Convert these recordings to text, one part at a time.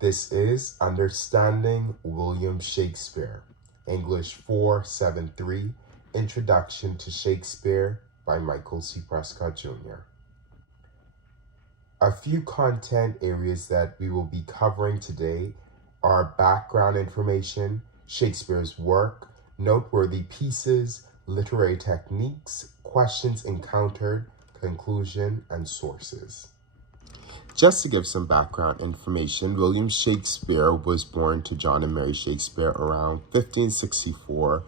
This is Understanding William Shakespeare, English 473, Introduction to Shakespeare by Michael C. Prescott Jr. A few content areas that we will be covering today are background information, Shakespeare's work, noteworthy pieces, literary techniques, questions encountered, conclusion, and sources. Just to give some background information, William Shakespeare was born to John and Mary Shakespeare around 1564,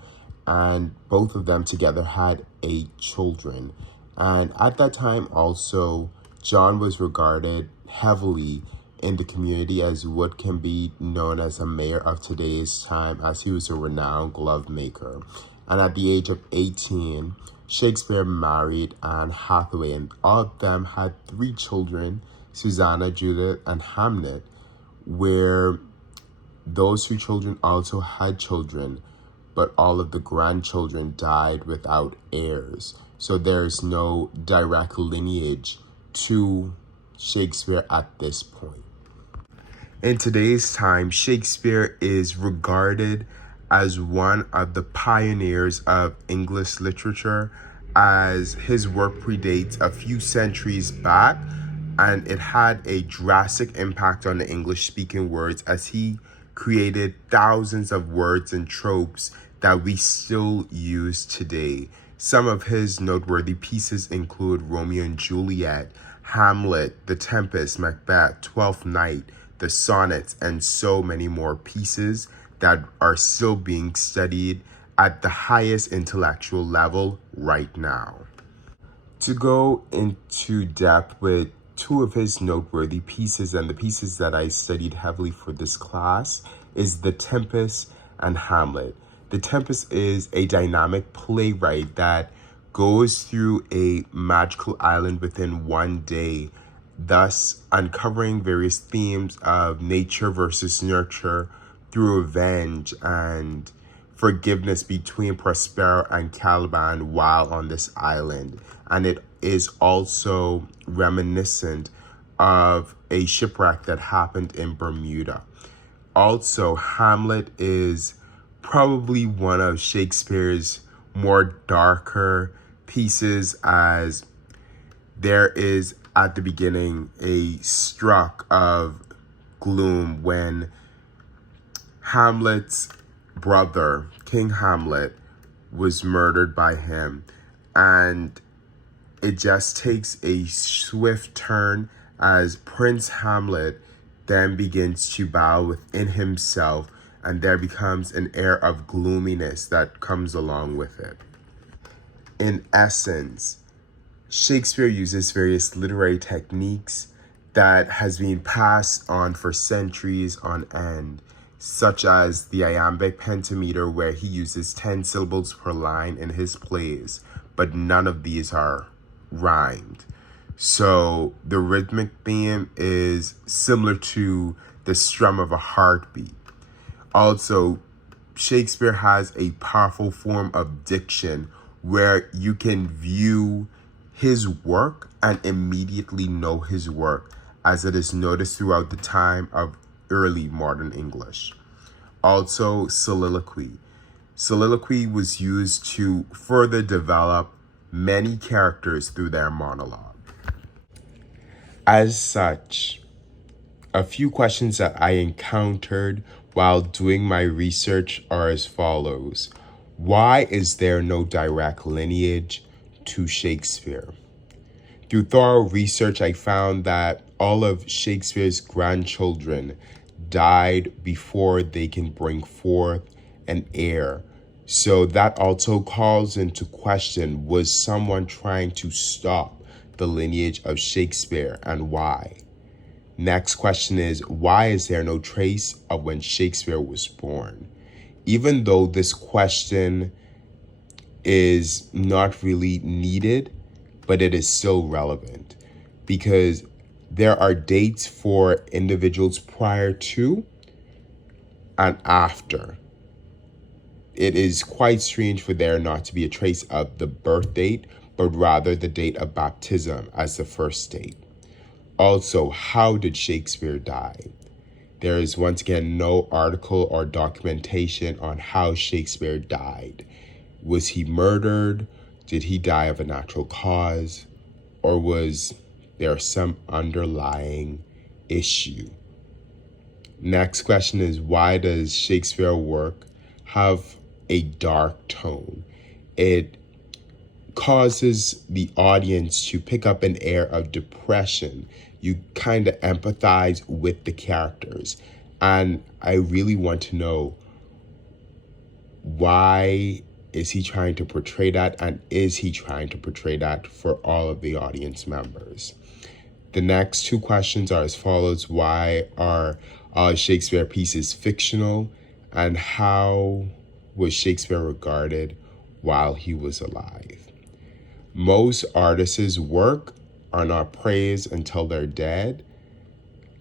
and both of them together had 8 children. And at that time also, John was regarded heavily in the community as what can be known as a mayor of today's time, as he was a renowned glove maker. And at the age of 18, Shakespeare married Anne Hathaway, and all of them had 3 children, Susanna, Judith, and Hamlet, where those 2 children also had children, but all of the grandchildren died without heirs. So there's no direct lineage to Shakespeare at this point. In today's time, Shakespeare is regarded as one of the pioneers of English literature, as his work predates a few centuries back, and it had a drastic impact on the English-speaking words as he created thousands of words and tropes that we still use today. Some of his noteworthy pieces include Romeo and Juliet, Hamlet, The Tempest, Macbeth, Twelfth Night, the Sonnets, and so many more pieces that are still being studied at the highest intellectual level right now. To go into depth with 2 of his noteworthy pieces, and the pieces that I studied heavily for this class, is The Tempest and Hamlet. The Tempest is a dynamic playwright that goes through a magical island within one day, thus uncovering various themes of nature versus nurture through revenge and forgiveness between Prospero and Caliban while on this island. And it is also reminiscent of a shipwreck that happened in Bermuda. Also, Hamlet is probably one of Shakespeare's more darker pieces, as there is at the beginning a struck of gloom when Hamlet's brother, King Hamlet, was murdered by him, and it just takes a swift turn as Prince Hamlet then begins to bow within himself, and there becomes an air of gloominess that comes along with it. In essence, Shakespeare uses various literary techniques that has been passed on for centuries on end, such as the iambic pentameter, where he uses 10 syllables per line in his plays, but none of these are rhymed. So the rhythmic theme is similar to the strum of a heartbeat. Also, Shakespeare has a powerful form of diction where you can view his work and immediately know his work, as it is noticed throughout the time of early modern English. Also, soliloquy. Soliloquy was used to further develop many characters through their monologue. As such, a few questions that I encountered while doing my research are as follows. Why is there no direct lineage to Shakespeare? Through thorough research, I found that all of Shakespeare's grandchildren died before they can bring forth an heir. So that also calls into question, was someone trying to stop the lineage of Shakespeare, and why? Next question is, why is there no trace of when Shakespeare was born? Even though this question is not really needed, but it is still relevant, because there are dates for individuals prior to and after. It is quite strange for there not to be a trace of the birth date, but rather the date of baptism as the first date. Also, how did Shakespeare die? There is once again no article or documentation on how Shakespeare died. Was he murdered? Did he die of a natural cause? Or was there some underlying issue? Next question is, why does Shakespeare's work have a dark tone? It causes the audience to pick up an air of depression. You kind of empathize with the characters. And I really want to know, why is he trying to portray that? And is he trying to portray that for all of the audience members? The next two questions are as follows. Why are Shakespeare pieces fictional? And how was Shakespeare regarded while he was alive? Most artists' work are not praised until they're dead.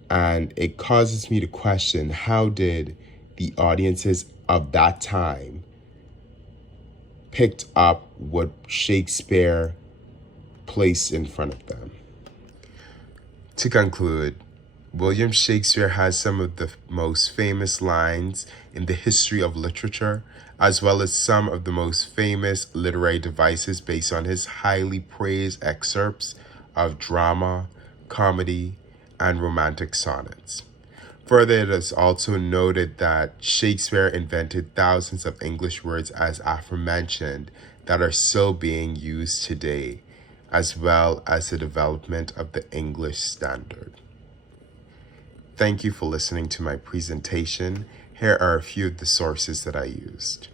And it causes me to question, how did the audiences of that time picked up what Shakespeare placed in front of them? To conclude, William Shakespeare has some of the most famous lines in the history of literature, as well as some of the most famous literary devices based on his highly praised excerpts of drama, comedy, and romantic sonnets. Further, it is also noted that Shakespeare invented thousands of English words, as aforementioned, that are still being used today, as well as the development of the English standard. Thank you for listening to my presentation. Here are a few of the sources that I used.